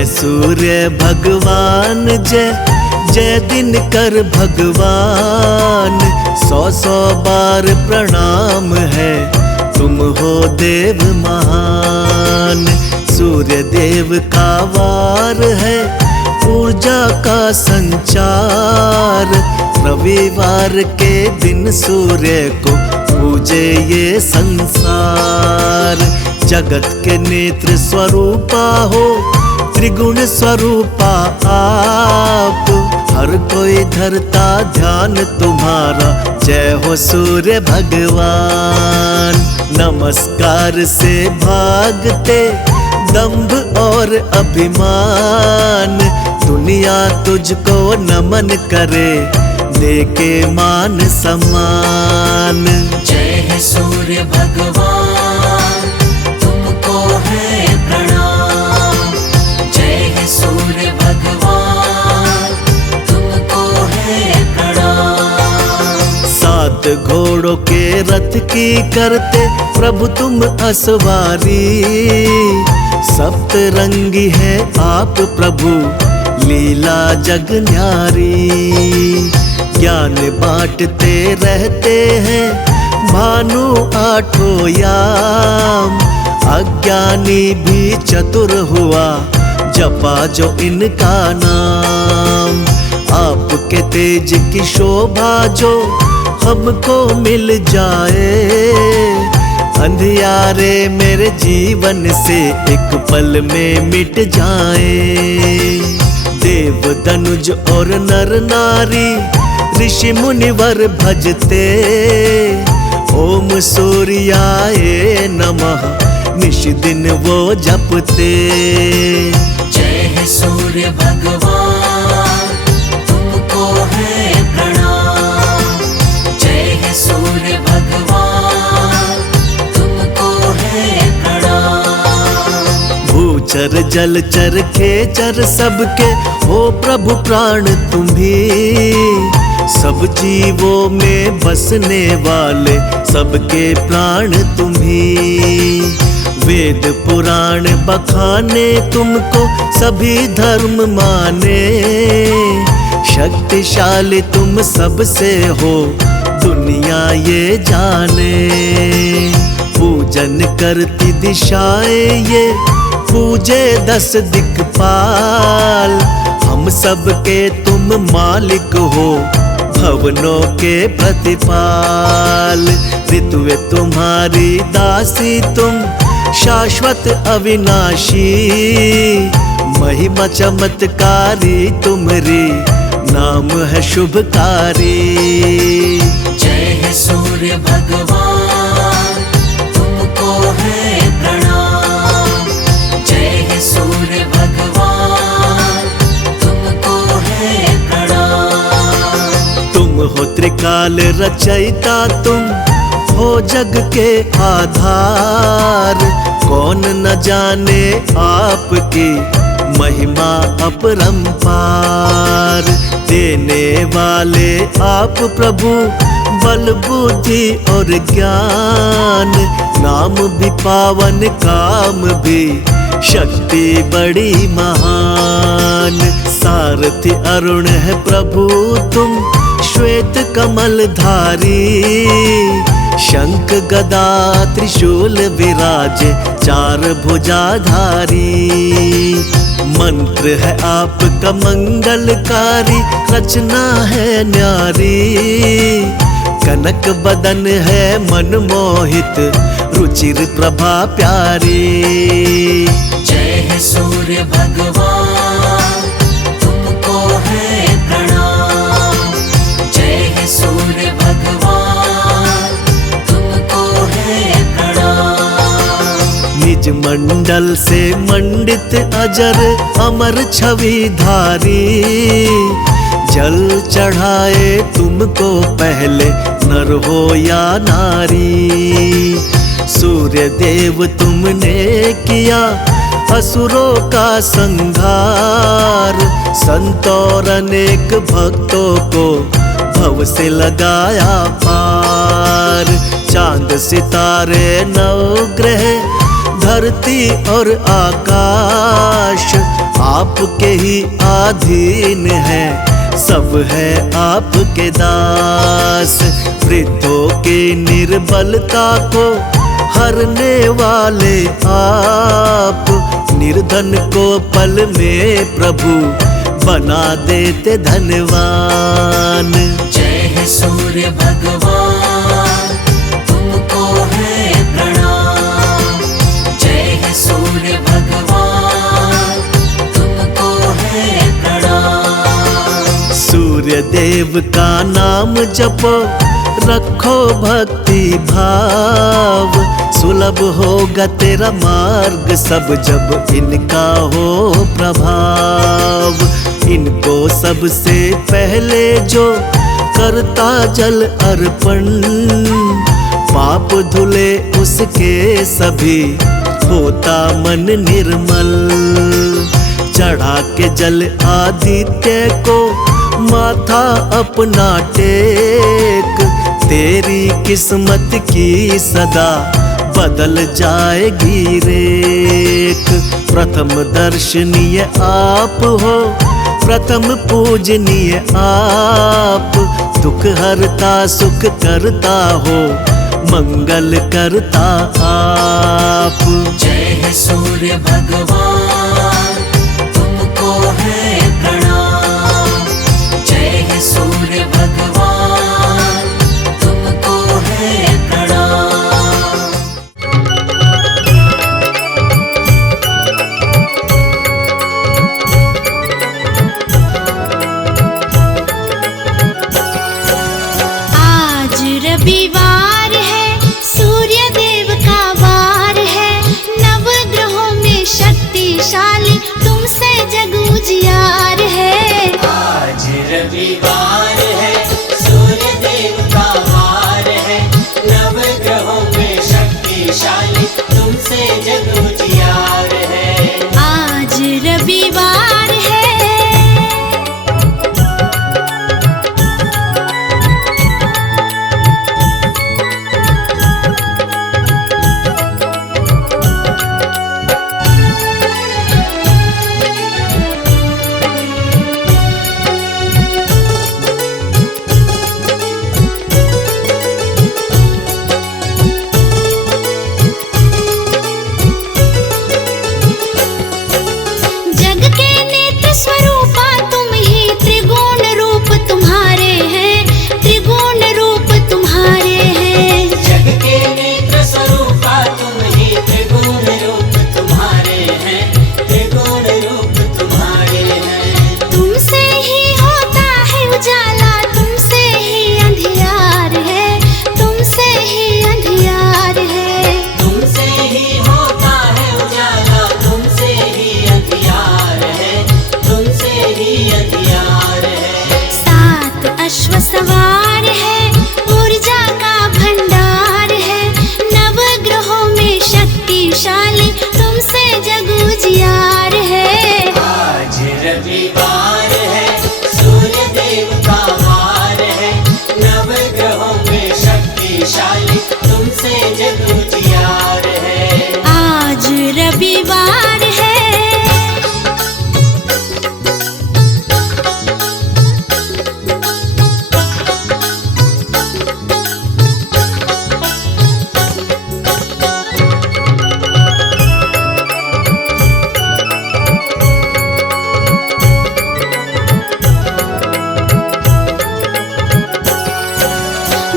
जय सूर्य भगवान जय, जय दिनकर भगवान। 100 बार प्रणाम है, तुम हो देव महान। सूर्य देव का वार है, ऊर्जा का संचार। रविवार के दिन सूर्य को पूजे ये संसार। जगत के नेत्र स्वरूपा हो, त्रिगुण स्वरूपा आप। हर कोई धरता ध्यान तुम्हारा, जय हो सूर्य भगवान। नमस्कार से भागते दंभ और अभिमान। दुनिया तुझको नमन करे, देके मान सम्मान। जय है सूर्य भगवान, तुमको है प्रणाम। जय है सूर्य भगवान, तुमको है प्रणाम। 7 घोड़ों के रथ की करते प्रभु तुम असवारी। सप्तरंगी है आप प्रभु, लीला जग न्यारी। ज्ञान बांटते रहते हैं भानु 8 याम। अज्ञानी भी चतुर हुआ, जपा जो इनका नाम। आपके तेज की शोभा जो हमको मिल जाए। अंधियारे मेरे जीवन से एक पल में मिट जाए। देव धनुज और नर नारी ऋषि मुनिवर भजते। ओम सूर्याय नमः निश दिन वो जपते। जय है सूर्य भगवान, तुमको है प्रणाम। जय है सूर्य भगवान, तुमको है प्रणाम। भूचर जलचर खेचर सबके हो प्रभु प्राण तुम्ही। सब जीवों में बसने वाले सबके प्राण तुम्ही। वेद पुराण बखाने तुमको सभी धर्म माने। शक्तिशाली तुम सबसे हो, दुनिया ये जाने। पूजन करती दिशाएं ये पूजे 10 दिक्पाल। हम सबके तुम मालिक हो, भवनों के प्रतिपाल। ऋतुए तुम्हारी दासी तुम, शाश्वत अविनाशी। महिमा चमत्कारी तुम्हारी, नाम है शुभकारी। जय है सूर्य भगवान, तुमको है प्रणाम। जय है सूर्य भगवान, तुमको है प्रणाम। तुम हो त्रिकाल रचयिता, तुम हो जग के आधार। कौन न जाने आपकी महिमा अपरंपार। देने वाले आप प्रभु बल बुद्धि और ज्ञान। नाम भी पावन काम भी, शक्ति बड़ी महान। सारथी अरुण है प्रभु तुम, श्वेत कमल धारी। शंख गदा त्रिशूल विराजे, 4 भुजाधारी। मंत्र है आपका मंगलकारी, रचना है न्यारी। कनक बदन है मनमोहित, रुचिर प्रभा प्यारी। जय है सूर्य भगवान, तुमको है प्रणाम। जय है सूर्य भगवान, तुमको है प्रणाम। निज मंडल से मंडित अजर अमर छवि धारी। जल चढ़ाए तुमको पहले, नर हो या नारी। सूर्य देव तुमने किया असुरों का संहार। संतों अनेक भक्तों को भव से लगाया पार। चांद सितारे नवग्रह धरती और आकाश आपके ही अधीन है, सब है आपके दास। वृद्धों के निर्बलता को हरने वाले आप, निर्धन को पल में प्रभु बना देते धनवान। जय है सूर्य भगवान, तुमको है प्रणाम। जय है सूर्य भगवान, तुमको है प्रणाम। सूर्य देव का नाम जपो, रखो भक्ति भाव, सुलभ होगा तेरा मार्ग सब जब इनका हो प्रभाव। इनको सबसे पहले जो करता जल अर्पण, पाप धुले उसके सभी होता मन निर्मल। चढ़ा के जल आदित्य को माथा अपना टेक, तेरी किस्मत की सदा बदल जाएगी रेख। प्रथम दर्शनीय आप हो, प्रथम पूजनीय आप, दुख हरता सुख करता हो, मंगल करता आप। जय है सूर्य भगवान, तुमको है प्रणाम। जय है सूर्य भगवान, तुमको है प्रणाम। आज रविवार है, सूर्य देव का वार है, नवग्रहों में शक्तिशाली तुमसे जग उजियार है। आज रविवार है, सूर्य देव का वार है, नवग्रहों में शक्तिशाली तुमसे जग उजियार है। आज रविवार है, जग के नेत्र स्वरूपा तुम ही, त्रिगुण रूप तुम्हारे हैं, त्रिगुण रूप तुम्हारे हैं। जग के नेत्र स्वरूपा तुम ही, त्रिगुण रूप तुम्हारे हैं, त्रिगुण रूप तुम्हारे हैं। तुमसे ही होता है उजाला, तुमसे ही अंधियार है, तुमसे ही अंधियार है। तुमसे ही होता है उजाला, तुमसे ही अंधियार है, तुमसे ही अंधियार है। सात अश्व सवार है, ऊर्जा का भंडार है, नवग्रहों में शक्तिशाली तुमसे जग उजियार है। आज रविवार है, सूर्य देव का वार है, नवग्रहों में शक्तिशाली तुमसे जग उजियार है। आज रविवार है,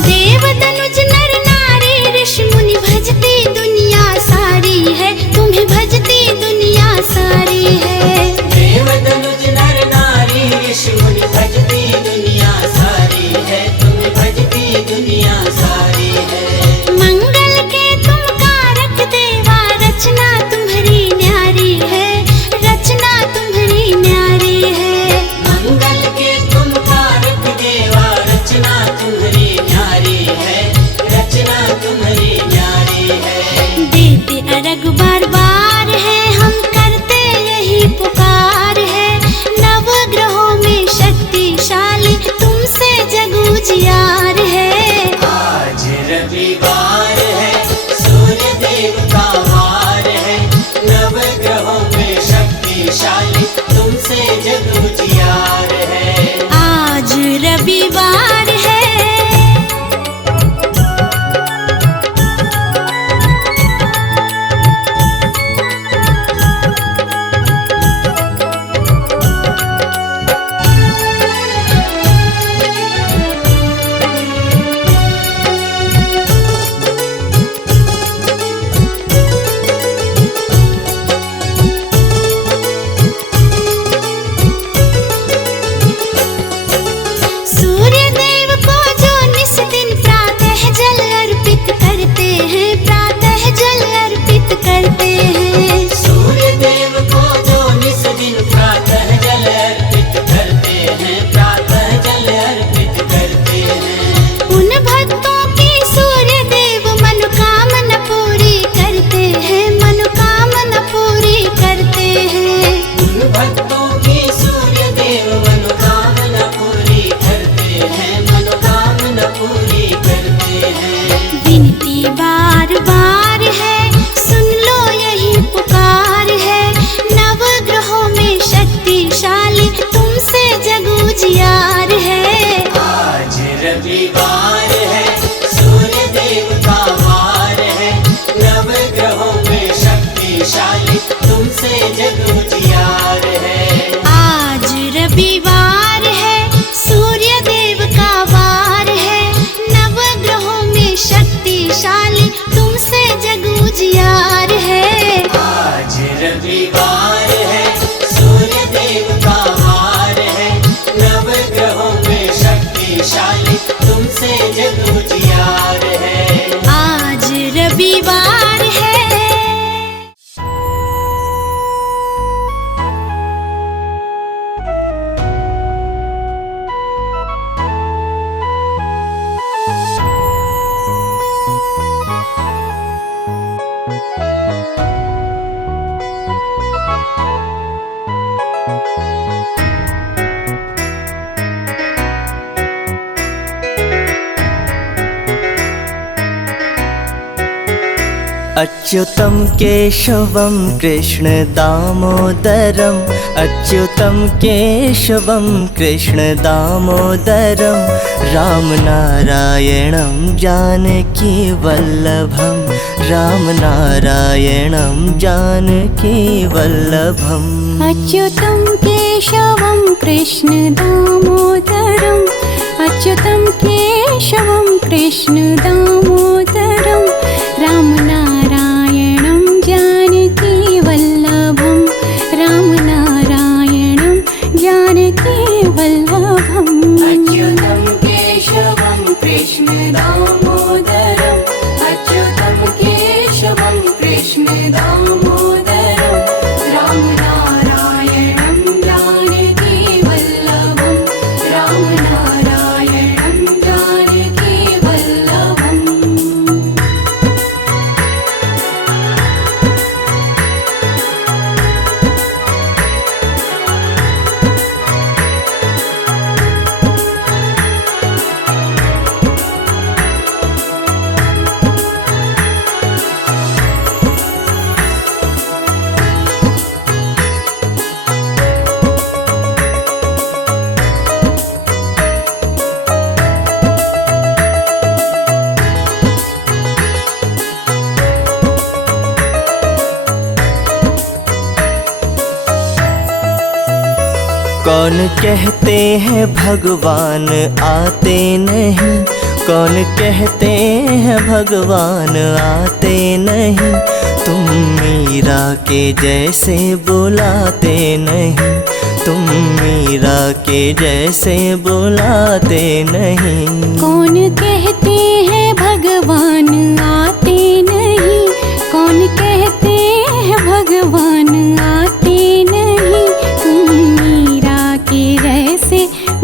देव तनुज नर नारी ऋषि मुनि भजती दुनिया सारी है, तुम्हें भजती दुनिया सारी है। देव तनुज नर नारी ऋषि मुनि भजती दुनिया सारी है, तुम्हें भजती दुनिया सारी है। मंगल के तुम कारक देवा, रचना तुम्हारी न्यारी है, रचना तुम्हारी न्यारी है। मंगल के तुम कारक देवा, रचना तुम्हारी न्यारी है, रचना तुम्हारी न्यारी है। देते अरग बार बार है, हम करते यही पुकार है, नवग्रहों में शक्तिशाली तुमसे जग उजियार है। आज रविवार है, सूर्य देव का वार है, जग उजियार है। आज रविवार है, सूर्य देव को जो निस दिन प्रातः जल अर्पित करते हैं, प्रातः जल अर्पित करते हैं। सूर्य देव को जो निस दिन प्रातः जल अर्पित करते हैं, प्रातः जल अर्पित करते हैं। उन भक्तों की सूर्य देव मनोकामना पूरी करते हैं, मनोकामना पूरी करते हैं। उन भक्तों की सूर्य देव मनोकामना पूरी करते हैं, मनोकामना पूरी करते हैं। विनती बार बार है, सुन लो यही पुकार है। नवग्रहों में शक्तिशाली तुमसे जग उजियार है। आज रविवार है, सूर्य देव का वार है। नवग्रहों में शक्तिशाली तुमसे जग उजियार है। आज रविवार है, सूर्य देव का वार है। नवग्रहों में शक्तिशाली तुमसे जग उजियार है। आज रविवार है, सूर्य देव का वार है। नवग्रहों में शक्तिशाली तुमसे जग उजियार है। आज रविवार है। अच्युतं केशवं कृष्ण दामोदरम् अच्युतं केशवं कृष्ण दामोदरं रामनारायणं जानकी वल्लभं रामनारायणं जानकी वल्लभम् अच्युतं केशवं कृष्ण दामोदरम् अच्युतं केशवं कृष्ण दामोदरं रामनारायणं जानकी वल्लभं रामनारायणं जानकी वल्लभम् अच्युतं केशवं कृष्ण दामोदरम् अच्युतं केशवं कृष्ण दामोदरं रामनारायणं जानकी वल्लभं रामनारायणं जानकी वल्लभम्। कौन कहते हैं भगवान आते नहीं कौन कहते हैं भगवान आते नहीं तुम मीरा के जैसे बुलाते नहीं तुम मीरा के जैसे बुलाते नहीं। कौन कहते हैं भगवान आते नहीं कौन कहते हैं भगवान आते नहीं तुम मीरा के जैसे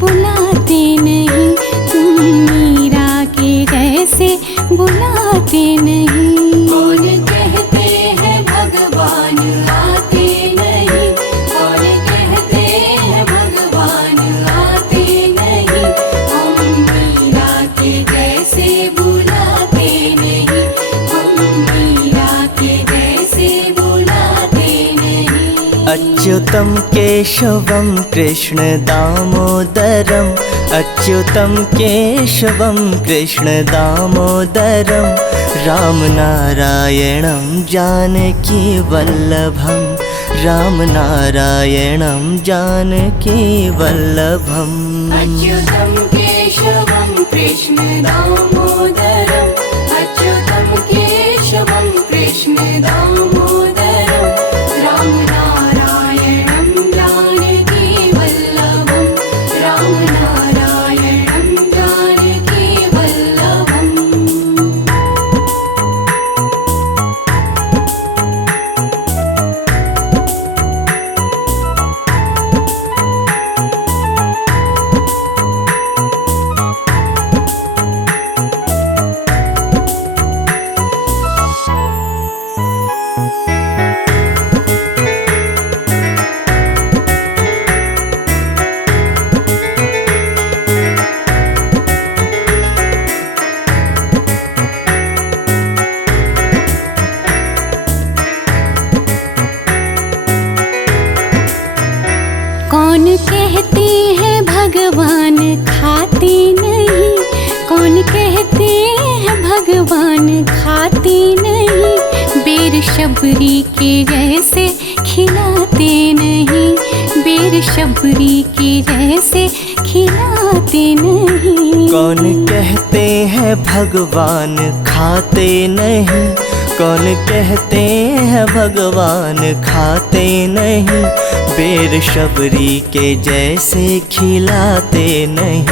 बुलाते नहीं तुम मीरा के जैसे बुलाते नहीं। कौन कहते हैं भगवान आते नहीं कौन कहते हैं भगवान आते नहीं हम मीरा के जैसे बुलाते नहीं हम मीरा के जैसे बुलाते नहीं। अच्युतं केशवं कृष्ण दामोदरम् अच्युतं केशवं कृष्ण दामोदरं रामनारायणं जानकी वल्लभं रामनारायणं जानकी वल्लभम् अच्युतं केशवं कृष्ण दामोदरम् अच्युतं केशवं कृष्ण दामोदरं रामनारायणं जानकी वल्लभं रामनारायणं जानकी वल्लभम् कौन कहते हैं भगवान खाते नहीं कौन कहते हैं भगवान खाते नहीं बेर शबरी के जैसे खिलाते नहीं बेर शबरी के जैसे खिलाते नहीं कौन कहते हैं भगवान खाते नहीं कौन कहते हैं भगवान खाते नहीं बेर शबरी के जैसे खिलाते नहीं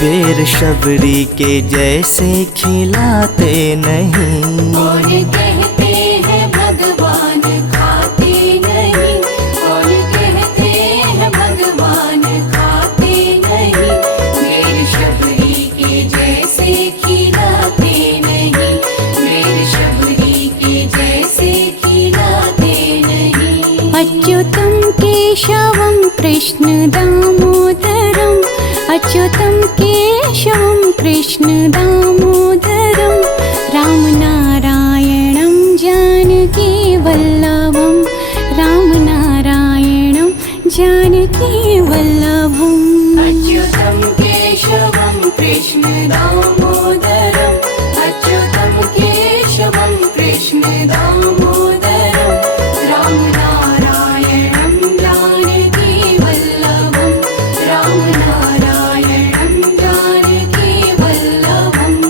बेर शबरी के जैसे खिलाते नहीं कौन कहते हैं भगवान खाते नहीं कौन कहते हैं भगवान खाते नहीं बेर शबरी के जैसे खिलाते नहीं बेर शबरी के जैसे खिलाते नहीं अच्युतं केशवं कृष्ण दामोदरम् अच्युतं केशवं कृष्ण दामोदरं रामनारायणं जानकी वल्लभं रामनारायणं जानकी वल्लभम् अच्युतं केशवं कृष्ण दामोदरम् अच्युतं केशवं कृष्ण दामोदरं रामनारायणं जानकी वल्लभं रामनारायणं जानकी वल्लभम्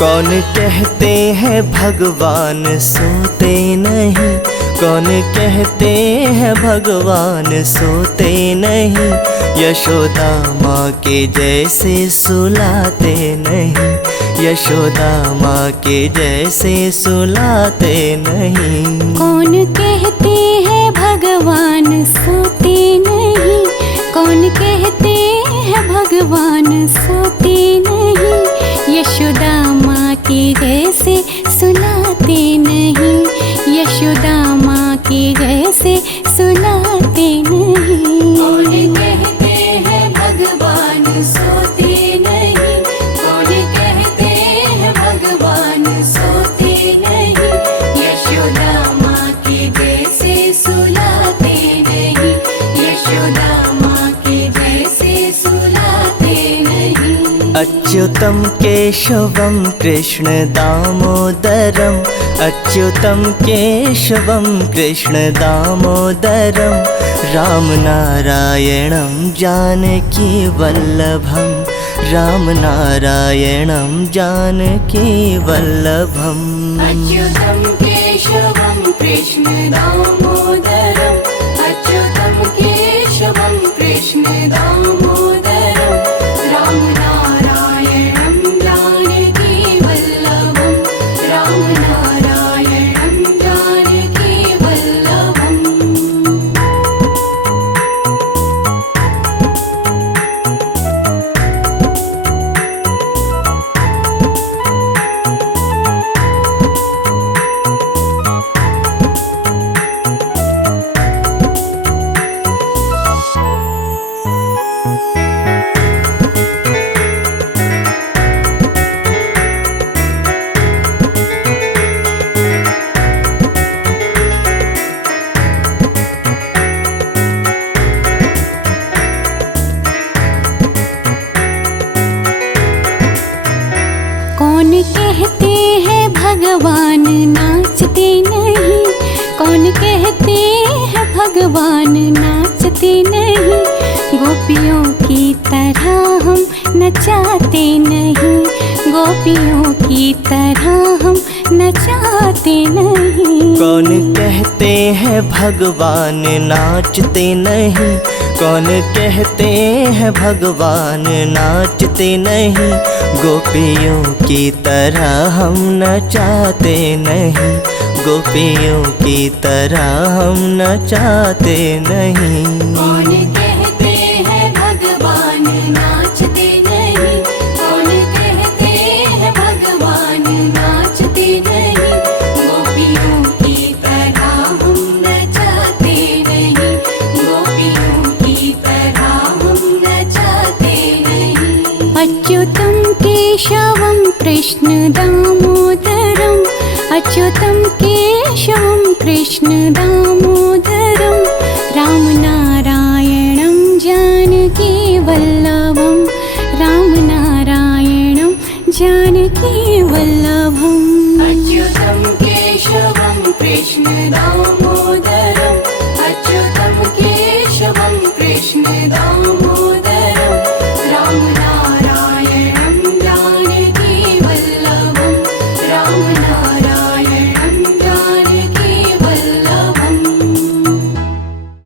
कौन कहते हैं भगवान सोते नहीं कौन कहते हैं भगवान सोते नहीं यशोदा माँ के जैसे सुलाते नहीं यशोदा माँ के जैसे सुलाते नहीं कौन कहते हैं भगवान सोते नहीं कौन कहते हैं भगवान सोते नहीं यशोदा माँ के जैसे सुलाते नहीं यशोदा माँ के जैसे सुलाते नहीं कौन कहते हैं भगवान सोते नहीं कौन कहते हैं भगवान सोते नहीं यशोदा माँ के जैसे सुलाते नहीं यशोदा माँ के जैसे सुलाते नहीं अच्युतं केशवं कृष्ण दामोदरम् अच्युतं केशवं कृष्ण दामोदरं रामनारायणं जानकी वल्लभं रामनारायणं जानकी वल्लभम् अच्युतं केशवं कृष्ण दामोदरम् अच्युतं केशवं कृष्ण दामोदरं रामनारायणं भगवान नाचते नहीं, गोपियों की तरह हम नचाते नहीं, गोपियों की तरह हम नचाते नहीं। कौन कहते हैं भगवान नाचते नहीं, कौन कहते हैं भगवान नाचते नहीं, गोपियों की तरह हम नचाते नहीं, गोपियों की तरह हम नचाते नहीं। कौन कहते हैं भगवान नाचते नहीं, कौन कहते हैं भगवान नाचते नहीं, गोपियों की तरह हम नचाते नहीं, गोपियों की तरह हम नचाते नहीं। अच्युतं केशवं कृष्ण दामोदरम्, अच्युतं केशवं कृष्ण दामोदरं, रामनारायणं जानकी वल्लभं, रामनारायणं जानकी वल्लभम्। अच्युतं केशवं कृष्ण दामोदरम्,